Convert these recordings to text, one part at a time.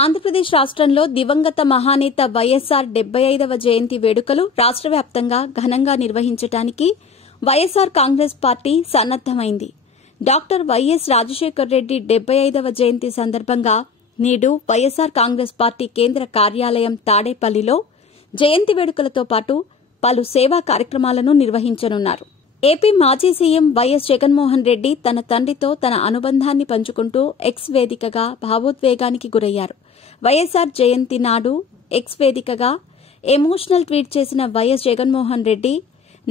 ఆంధ్రప్రదేశ్ రాష్ట్రంలో దివంగత మహానేత వైఎస్సార్ 75వ జయంతి వేడుకలు రాష్ట్ర వ్యాప్తంగా ఘనంగా నిర్వహించడానికి వైఎస్సార్ కాంగ్రెస్ పార్టీ సన్నద్దమైంది. డాక్టర్ వైఎస్ రాజశేఖర్ రెడ్డి 75వ జయంతి సందర్భంగా నేడు వైఎస్సార్ కాంగ్రెస్ పార్టీ కేంద్ర కార్యాలయం తాడేపల్లిలో జయంతి వేడుకలతో పాటు పలు సేవా కార్యక్రమాలను నిర్వహించనున్నారు. ఏపీ మాజీ సీఎం వైఎస్ జగన్మోహన్ రెడ్డి తన తండ్రితో తన అనుబంధాన్ని పంచుకుంటూ ఎక్స్ వేదికగా భావోద్వేగానికి గురయ్యారు. వైఎస్సార్ జయంతి నాడు ఎక్స్ వేదికగా ఎమోషనల్ ట్వీట్ చేసిన వైఎస్ జగన్మోహన్ రెడ్డి,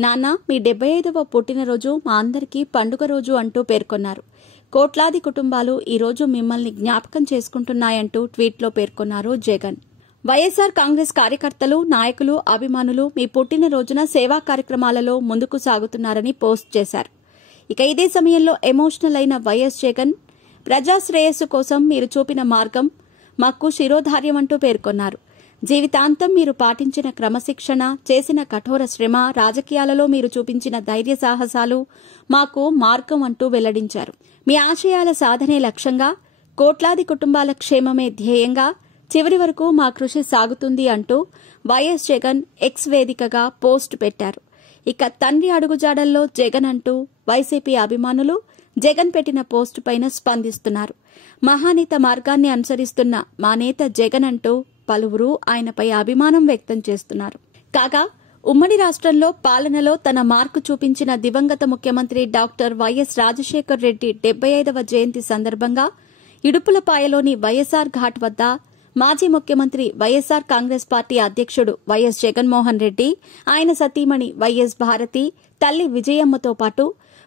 నాన్న మీ 75వ పుట్టినరోజు మా అందరికీ పండుగ రోజు అంటూ పేర్కొన్నారు. కోట్లాది కుటుంబాలు ఈ రోజు మిమ్మల్ని జ్ఞాపకం చేసుకుంటున్నాయంటూ ట్వీట్లో పేర్కొన్నారు జగన్. వైఎస్సార్ కాంగ్రెస్ కార్యకర్తలు, నాయకులు, అభిమానులు మీ పుట్టినరోజున సేవా కార్యక్రమాలలో ముందుకు సాగుతున్నారని పోస్ట్ చేశారు. ఇక ఇదే సమయంలో ఎమోషనల్ అయిన వైఎస్ జగన్, ప్రజాశ్రేయస్సు కోసం మీరు చూపిన మార్గం మాకు శిరోధార్యమంటూ పేర్కొన్నారు. జీవితాంతం మీరు పాటించిన క్రమశిక్షణ, చేసిన కఠోర శ్రమ, రాజకీయాలలో మీరు చూపించిన ధైర్య సాహసాలు మాకు మార్గం అంటూ వెల్లడించారు. మీ ఆశయాల సాధనే లక్ష్యంగా, కోట్లాది కుటుంబాల క్షేమమే ధ్యేయంగా చివరి వరకు మా కృషి సాగుతుంది అంటూ వైఎస్ జగన్ ఎక్స్ వేదికగా పోస్ట్ పెట్టారు. ఇక తండ్రి అడుగుజాడల్లో జగన్ అంటూ వైసీపీ అభిమానులు జగన్ పెట్టిన పోస్టు పైన స్పందిస్తున్నారు. మహానేత మార్గాన్ని అనుసరిస్తున్న మా నేత జగన్ అంటూ పలువురు ఆయనపై అభిమానం వ్యక్తం చేస్తున్నారు. కాగా ఉమ్మడి రాష్ట్రంలో పాలనలో తన మార్కు చూపించిన దివంగత ముఖ్యమంత్రి డాక్టర్ వైఎస్ రాజశేఖర్ రెడ్డి 75వ జయంతి సందర్భంగా ఇడుపులపాయలోని వైఎస్సార్ ఘాట్ వద్ద మాజీ ముఖ్యమంత్రి వైఎస్సార్ కాంగ్రెస్ పార్టీ అధ్యక్షుడు వైఎస్ జగన్మోహన్ రెడ్డి, ఆయన సతీమణి వైఎస్ భారతి, తల్లి విజయమ్మతో పాటు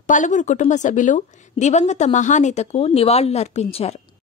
పలువురు కుటుంబ సభ్యులు దివంగత మహానేతకు నివాళులర్పించారు.